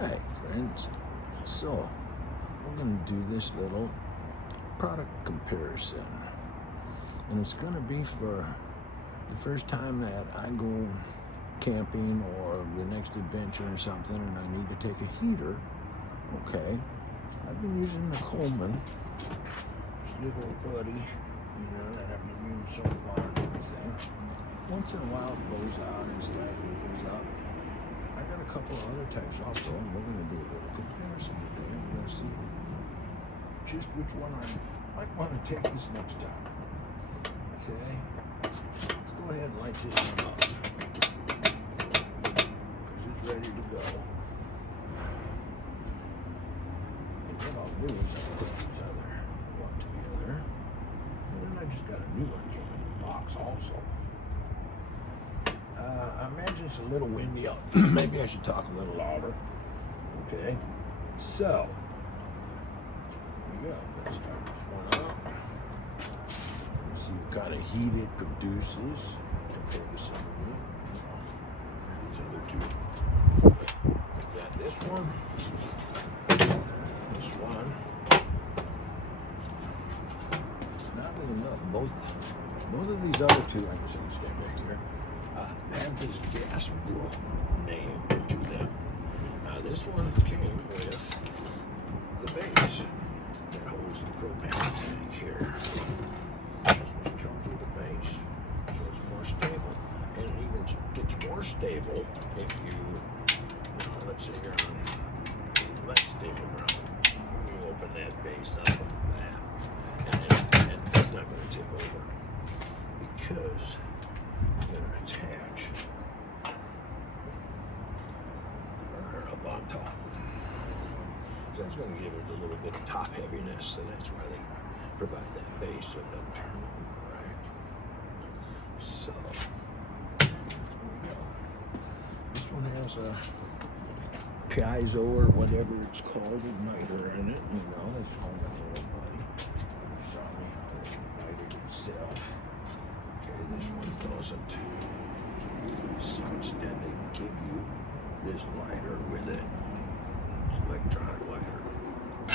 Hi friends, so we're going to do this little product comparison, and it's going to be for the first time that I go camping or the next adventure or something and I need to take a heater. Okay, I've been using the Coleman, this little buddy, that I've been using so far and everything. Once in a while it blows out and stuff and it goes up. I got a couple of other types also, and we're going to do a little comparison today. We're going to see just which one I might want to take this next time. Okay, let's go ahead and light this one up because it's ready to go. And what I'll do is I'll put these other one together, and then I just got a new one came in the box also. I imagine it's a little windy out. Maybe I should talk a little louder. Okay, so here we go. Let's start this one up. Let's see what kind of heat it produces compared to some of these other two. We got this one, this one. Oddly enough, both of these other two, I guess I can stand right here, have this gas rule name to them. Now this one came with the base that holds the propane tank here. This one comes with a base, so it's more stable. And it even gets more stable if let's say you're on less stable ground. You open that base up like that, and it's not going to tip over because you're going to attach burner up on top. So that's going to give it a little bit of top heaviness, so that's why they provide that base so it doesn't turn over, right? So, there we go. This one has a piezo or whatever it's called, igniter in it, that's all my little buddy. Saw me how it ignited itself. Okay, this one doesn't. So instead they give you this lighter with it. It's electronic lighter. Oh, I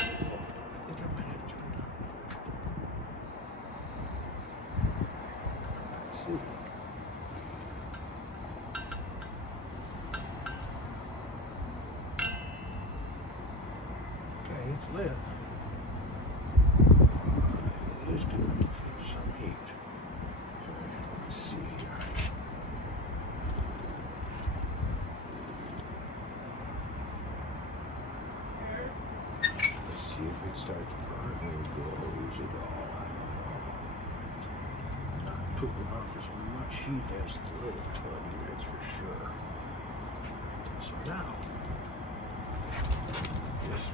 think I might have to turn it on first. Let's see. Okay, it's lit. It is good for some heat. Let's see here. Let's see if it starts burning or glows at all. I don't know. Not putting off as much heat as the little buddy, that's for sure. So now, this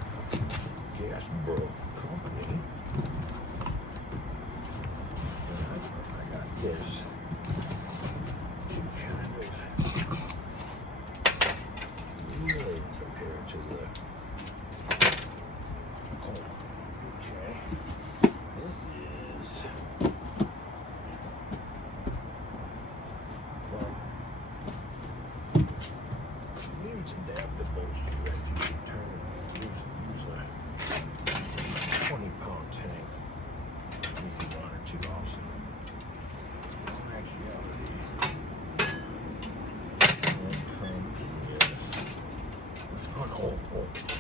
gas bro company, I got this to kind of really compare to the Coleman. Okay, this is it's adaptable so that you can turn it, use a 20-pound tank if you wanted to also. In actuality, that comes with, let's go,